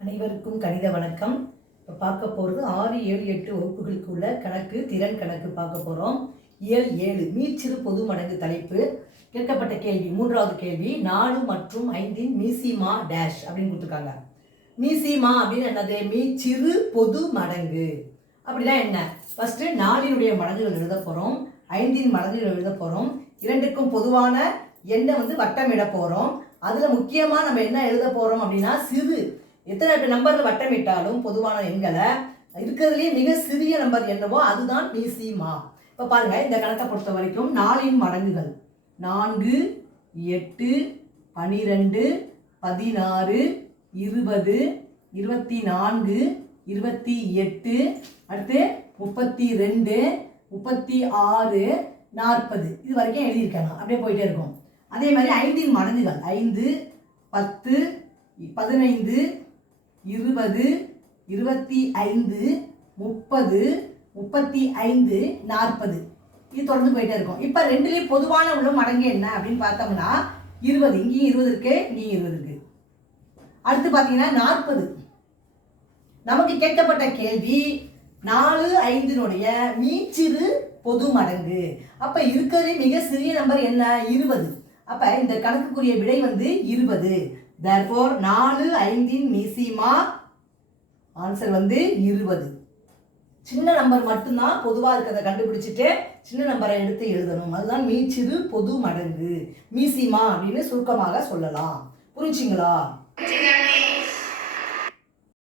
அனைவருக்கும் கணித வணக்கம். இப்போ பார்க்க போகிறது ஆறு ஏழு எட்டு வகுப்புகளுக்கு உள்ள கணக்கு திறன் கணக்கு பார்க்க போகிறோம் இயல் ஏழு. மீச்சிறு பொது மடங்கு தலைப்பு. கேட்கப்பட்ட கேள்வி மூன்றாவது கேள்வி நாலு மற்றும் ஐந்தின் மீசிமா டேஷ் அப்படின்னு கொடுத்துருக்காங்க. மீசிமா அப்படின்னு என்னது? மீச்சிறு பொது மடங்கு. அப்படின்னா என்ன? ஃபஸ்ட்டு நாலினுடைய மடங்குகள் எழுத போகிறோம் ஐந்தின் மடங்குகள் எழுத போகிறோம் இரண்டுக்கும் பொதுவான எண்ணை வந்து வட்டமிட போகிறோம் அதில் முக்கியமாக நம்ம என்ன எழுத போகிறோம் அப்படின்னா சிறு எத்தனை நம்பரில் வட்டமிட்டாலும் பொதுவான எண்களை இருக்கிறதுலேயே மிக சிறிய நம்பர் என்னவோ அதுதான் மீசிமா இப்போ பாருங்கள் இந்த கணக்கை பொறுத்த வரைக்கும் நாலின் மடங்குகள். நான்கு எட்டு பனிரெண்டு பதினாறு இருபது இருபத்தி நான்கு இருபத்தி எட்டு அடுத்து முப்பத்தி ரெண்டு முப்பத்தி ஆறு நாற்பது. இது வரைக்கும் எழுதியிருக்காங்க. அப்படியே போயிட்டே இருக்கும். அதே மாதிரி ஐந்தின் மடங்குகள். ஐந்து பத்து பதினைந்து இருபது இருபத்தி ஐந்து முப்பது முப்பத்தி ஐந்து நாற்பது. இது தொடர்ந்து போயிட்டே இருக்கும். இப்போ ரெண்டுலேயும் பொதுவான உள்ள மடங்கு என்ன அப்படின்னு பார்த்தோம்னா இருபது. இங்கேயும் இருபது இருக்கு இங்கேயும் இருபது இருக்கு. அடுத்து பார்த்தீங்கன்னா நாற்பது. நமக்கு கேட்கப்பட்ட கேள்வி நாலு ஐந்தினுடைய மீச்சிறு பொது மடங்கு. அப்ப இருக்கிறது மிக சிறிய நம்பர் என்ன? இருபது. அப்ப இந்த கணக்குக்குரிய விடை வந்து இருபது. தேர்ஃபோர் நாலு ஐந்தின் மிசிமா. ஆன்சர் வந்து இருபது. சின்ன நம்பர் மட்டும்தான் பொதுவாக இருக்கிறத கண்டுபிடிச்சிட்டு சின்ன நம்பரை எடுத்து எழுதணும். அதுதான் மீச்சிறு பொது மடங்கு. மீசிமா அப்படின்னு சுருக்கமாக சொல்லலாம். புரிஞ்சுங்களா?